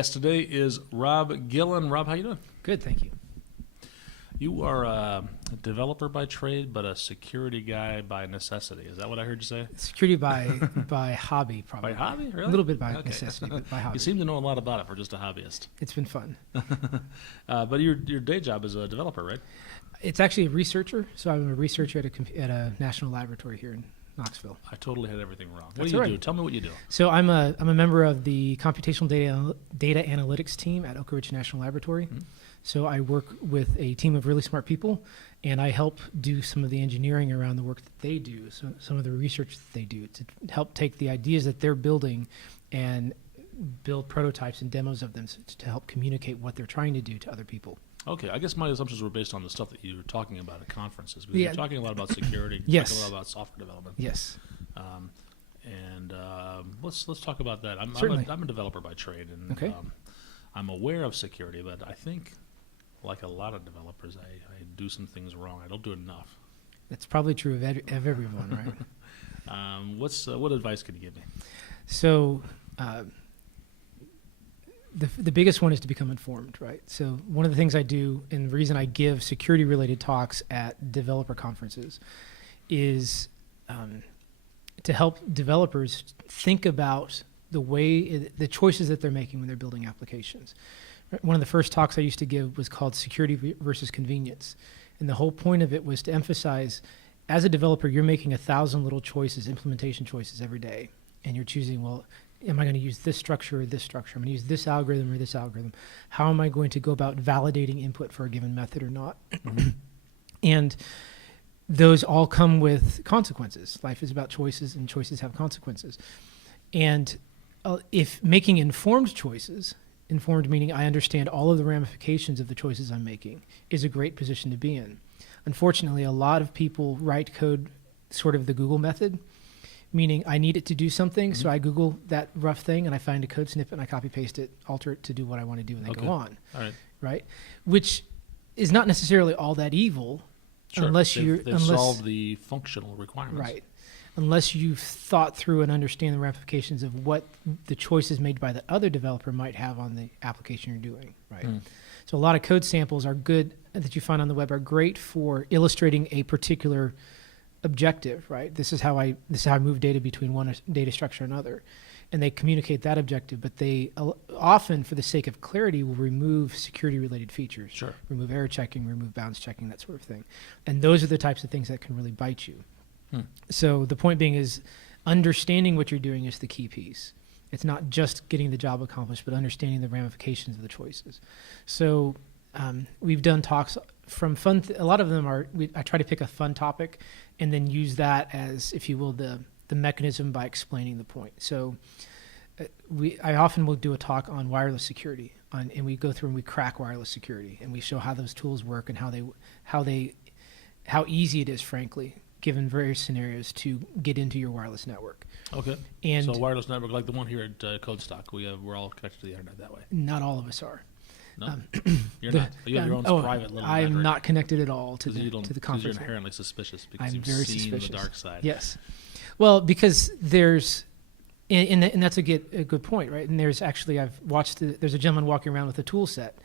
guest today is Rob Gillen. Rob, how you doing? Good, thank you. You are a developer by trade, but a security guy by necessity. Is that what I heard you say? Security by hobby, probably. By hobby, really? A little bit by necessity, but by hobby. You seem to know a lot about it for just a hobbyist. It's been fun. But your day job is a developer, right? It's actually a researcher, so I'm a researcher at a national laboratory here in Knoxville. I totally had everything wrong. That's What do you right. do? Tell me what you do. So I'm a member of the computational data analytics team at Oak Ridge National Laboratory. Mm-hmm. So I work with a team of really smart people, and I help do some of the engineering around the work that they do, so some of the research that they do to help take the ideas that they're building and build prototypes and demos of them to help communicate what they're trying to do to other people. Okay, I guess my assumptions were based on the stuff that you were talking about at conferences. Because Yeah. You're talking a lot about security. Yes. You're talking a lot about software development. Yes. Let's talk about that. I'm a developer by trade, and Okay. I'm aware of security, but I think, like a lot of developers, I do some things wrong. I don't do enough. That's probably true of everyone, right? What advice could you give me? So the biggest one is to become informed, right? So one of the things I do, and the reason I give security-related talks at developer conferences, is to help developers think about the choices that they're making when they're building applications. One of the first talks I used to give was called Security versus Convenience. And the whole point of it was to emphasize, as a developer, you're making 1,000 little choices, implementation choices every day. And you're choosing, well, am I going to use this structure or this structure? I'm going to use this algorithm or this algorithm. How am I going to go about validating input for a given method or not? And those all come with consequences. Life is about choices, and choices have consequences. And if making informed choices, informed meaning I understand all of the ramifications of the choices I'm making, is a great position to be in. Unfortunately, a lot of people write code sort of the Google method, meaning I need it to do something, so I Google that rough thing, and I find a code snippet, and I copy-paste it, alter it to do what I want to do, and then go on. All right. Right? Which is not necessarily all that evil, Sure. unless They've solved the functional requirements. Right. Unless you've thought through and understand the ramifications of what the choices made by the other developer might have on the application you're doing, right? So a lot of code samples are good that you find on the web are great for illustrating a particular objective, right? This is how I move data between one data structure and another. And they communicate that objective, but they often, for the sake of clarity, will remove security-related features. Sure. Remove error checking, remove bounds checking, that sort of thing. And those are the types of things that can really bite you. So the point being is understanding what you're doing is the key piece. It's not just getting the job accomplished, but understanding the ramifications of the choices. So we've done talks from fun. A lot of them are, I try to pick a fun topic and then use that as, if you will, the mechanism by explaining the point. So I often will do a talk on wireless security, and we go through and we crack wireless security, and we show how those tools work and how easy it is, frankly, given various scenarios, to get into your wireless network. Okay. And so a wireless network like the one here at Codestock, we're all connected to the internet that way. Not all of us are. No, you're not. You have your own private little I'm network. not connected at all to the Because conference. you're inherently suspicious because I'm you've very seen suspicious. the dark side. Yes. Well, because there's, and that's a good point, right? And there's actually, there's a gentleman walking around with a tool set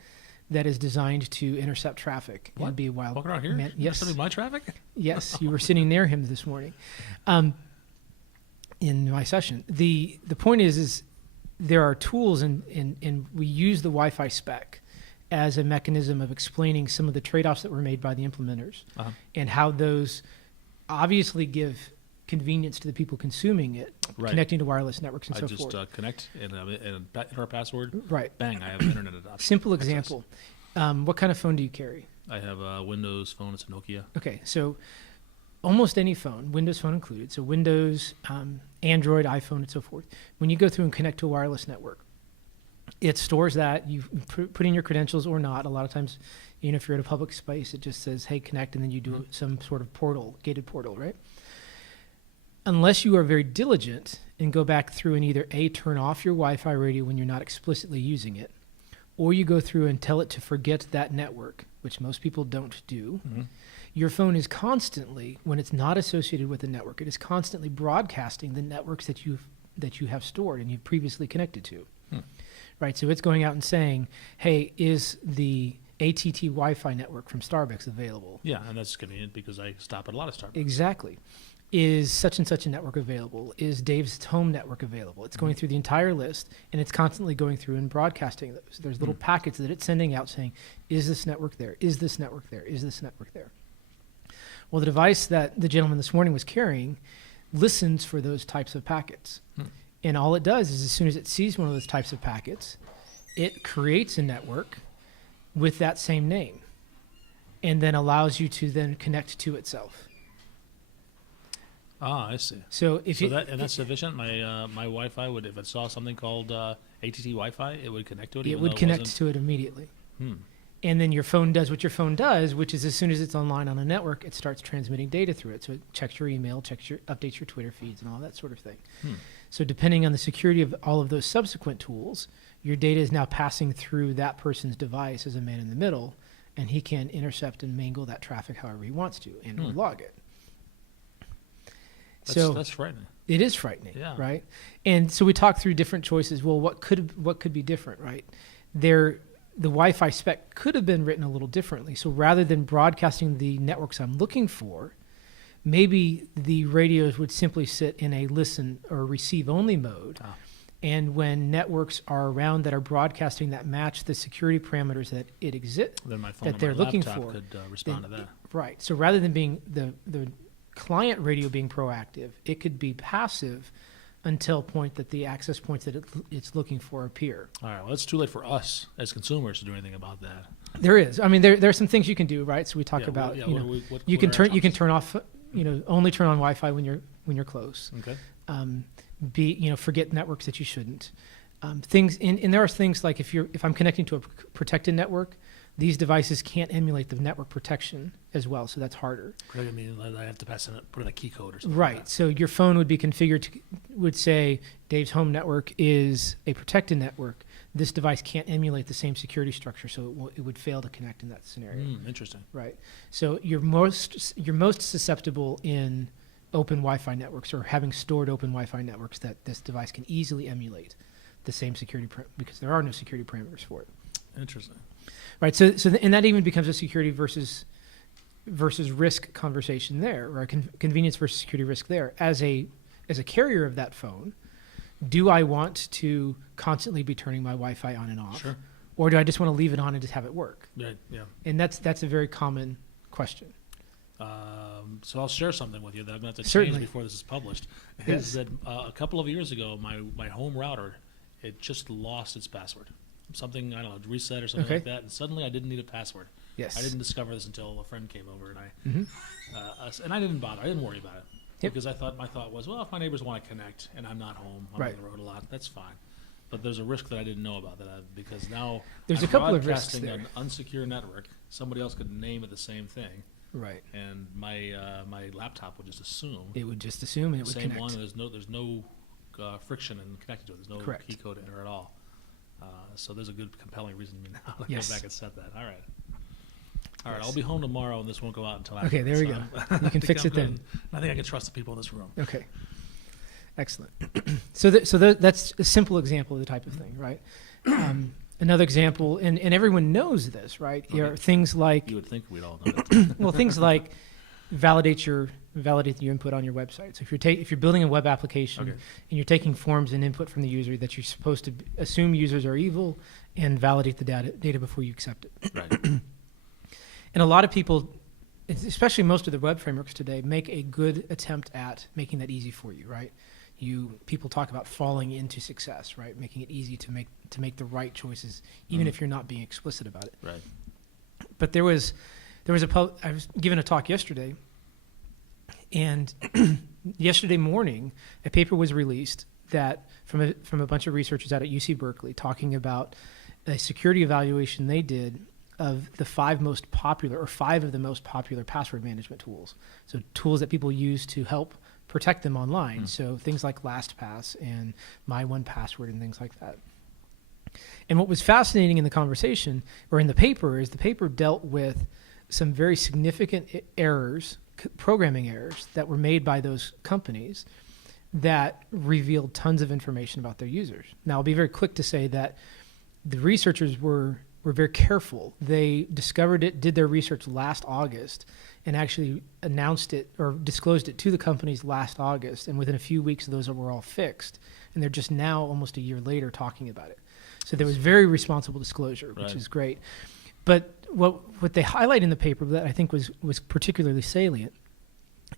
that is designed to intercept traffic. What? And be a wild Walking around here? man. Yes. Intercepting my traffic? Yes, you were sitting near him this morning, in my session. The point is there are tools, and we use the Wi-Fi spec as a mechanism of explaining some of the trade-offs that were made by the implementers, and how those obviously give convenience to the people consuming it, Right. connecting to wireless networks and I so just forth. connect and enter our password. Right. Bang! I have internet adoption. Simple access. example. What kind of phone do you carry? I have a Windows phone. It's a Nokia. Okay, so almost any phone, Windows Phone included, so Windows, Android, iPhone, and so forth, when you go through and connect to a wireless network, it stores that. You put in your credentials or not. A lot of times, if you're at a public space, it just says, hey, connect, and then you do some sort of portal, gated portal, right? Unless you are very diligent and go back through and either A, turn off your Wi-Fi radio when you're not explicitly using it, or you go through and tell it to forget that network, which most people don't do, your phone is constantly, when it's not associated with the network, it is constantly broadcasting the networks that you have stored and you've previously connected to. right? So it's going out and saying, hey, is the ATT Wi-Fi network from Starbucks available? Yeah, and that's convenient because I stop at a lot of Starbucks. Exactly. Is such and such a network available? Is Dave's home network available? It's going through the entire list, and it's constantly going through and broadcasting those. There's little packets that it's sending out saying, is this network there? Is this network there? Is this network there? Well, the device that the gentleman this morning was carrying listens for those types of packets. And all it does is as soon as it sees one of those types of packets, it creates a network with that same name and then allows you to then connect to itself. Ah, I see. So if you, And that's sufficient. My Wi-Fi would, if it saw something called ATT Wi-Fi, it would connect to it. it would connect to it immediately. Hmm. And then your phone does what your phone does, which is as soon as it's online on a network, it starts transmitting data through it. So it checks your email, updates your Twitter feeds, and all that sort of thing. So depending on the security of all of those subsequent tools, your data is now passing through that person's device as a man in the middle, and he can intercept and mangle that traffic however he wants to and or log it. That's frightening. It is frightening, Yeah. right? And so we talked through different choices. Well, what could be different, right? The Wi-Fi spec could have been written a little differently. So rather than broadcasting the networks I'm looking for, maybe the radios would simply sit in a listen or receive only mode. And when networks are around that are broadcasting that match the security parameters that Then my phone that or they're my looking laptop for, could respond to that. right. So rather than being the client radio being proactive, it could be passive until point that the access points that it's looking for appear. All right. Well, it's too late for us as consumers to do anything about that. There is. I mean, there are some things you can do, right? So we talk about, Yeah, you can turn off, only turn on Wi-Fi when you're close. Okay. Forget networks that you shouldn't. Things, and there are things like if I'm connecting to a protected network, these devices can't emulate the network protection as well, so that's harder. I mean, I have to put in a key code or something. Right. Like that. So your phone would be configured would say Dave's home network is a protected network. This device can't emulate the same security structure, so it would fail to connect in that scenario. Interesting. Right. So you're most susceptible in open Wi-Fi networks or having stored open Wi-Fi networks that this device can easily emulate the same security because there are no security parameters for it. Interesting. Right. So and that even becomes a security versus risk conversation there, or convenience versus security risk there. As a carrier of that phone, do I want to constantly be turning my Wi-Fi on and off? Sure. Or do I just want to leave it on and just have it work? Right. Yeah. And that's a very common question. So I'll share something with you that I'm going to have to Certainly. change before this is published. Yes. Is that a couple of years ago, my home router, it just lost its password. Something, I don't know, reset or something like that, and suddenly I didn't need a password. Yes. I didn't discover this until a friend came over, and Mm-hmm. I didn't bother. I didn't worry about it. Yep. Because my thought was, well, if my neighbors want to connect and I'm not home, I'm Right. on the road a lot, that's fine. But there's a risk that I didn't know about because now There's I'm a couple of risks broadcasting there. an unsecure network. Somebody else could name it the same thing, Right. and my laptop would just assume It would just assume and it the would same connect. one. And there's no friction in connected to it. There's no Correct. key code in there at all. So there's a good, compelling reason to me now to Yes. go back and set that. All right. All right, Yes. I'll be home tomorrow, and this won't go out until after. Okay, there we so go. I You can think fix I'm it then. good. I think I can trust the people in this room. Okay. Excellent. So that's a simple example of the type of thing, right? Another example, and everyone knows this, right? Okay. Are things like, You would think we'd all know that. well, things like validate your input on your website. So if you're building a web application Okay. and you're taking forms and input from the user, that you're supposed to assume users are evil and validate the data before you accept it. Right. And a lot of people, especially most of the web frameworks today, make a good attempt at making that easy for you, right? People talk about falling into success, right? Making it easy to make the right choices, even if you're not being explicit about it. Right. But I was given a talk yesterday, and yesterday morning, a paper was released that from a bunch of researchers out at UC Berkeley talking about a security evaluation they did of the five of the most popular password management tools. So tools that people use to help protect them online. So things like LastPass and My1Password and things like that. And what was fascinating in the conversation, or in the paper, is the paper dealt with some very significant errors, programming errors, that were made by those companies that revealed tons of information about their users. Now, I'll be very quick to say that the researchers were very careful. They discovered it, did their research last August, and actually announced it or disclosed it to the companies last August. And within a few weeks, those were all fixed. And they're just now, almost a year later, talking about it. So there was very responsible disclosure, which is great. But what they highlight in the paper that I think was particularly salient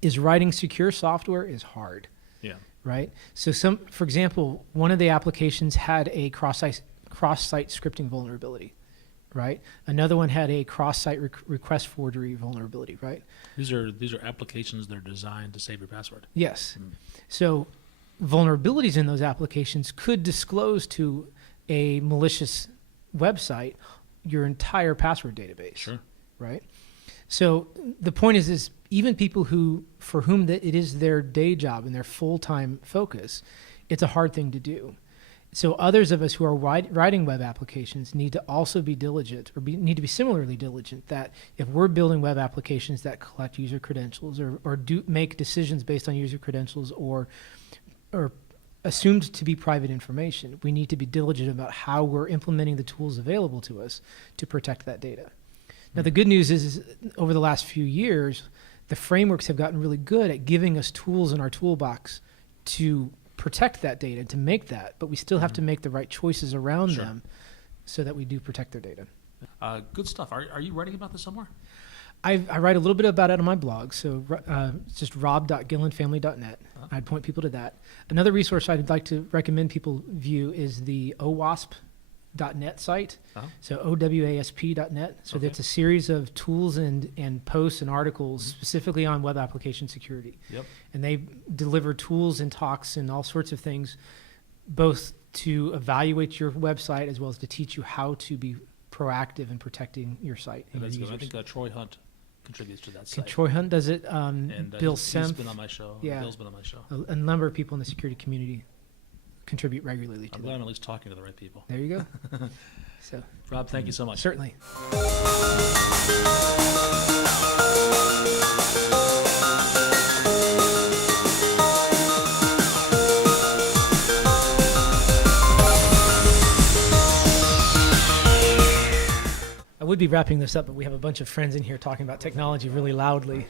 is writing secure software is hard. Yeah. Right? So for example, one of the applications had a cross-site scripting vulnerability, right? Another one had a cross-site request forgery vulnerability, right? These are applications that are designed to save your password. Yes. So vulnerabilities in those applications could disclose to a malicious website your entire password database. Sure. Right? So the point is even people for whom it is their day job and their full-time focus, it's a hard thing to do. So others of us who are writing web applications need to also be diligent, or need to be similarly diligent, that if we're building web applications that collect user credentials or do make decisions based on user credentials or assumed to be private information, we need to be diligent about how we're implementing the tools available to us to protect that data. Now, the good news is over the last few years, the frameworks have gotten really good at giving us tools in our toolbox to protect that data, to make that, but we still have to make the right choices around them so that we do protect their data. Good stuff. Are you writing about this somewhere? I write a little bit about it on my blog, so it's just rob.gillenfamily.net. I'd point people to that. Another resource I'd like to recommend people view is the owasp.net site, so owasp.net. So that's a series of tools and posts and articles specifically on web application security. Yep. And they deliver tools and talks and all sorts of things, both to evaluate your website as well as to teach you how to be proactive in protecting your site. And That's your good. I users. think Troy Hunt contributes to that site. Troy Hunt does it. And Bill he's Semp. been on my show. Yeah. Bill's been on my show. A number of people in the security community contribute regularly to I'm that. glad I'm at least talking to the right people. There you go. So Rob, thank you so much. certainly. I would be wrapping this up, but we have a bunch of friends in here talking about technology really loudly.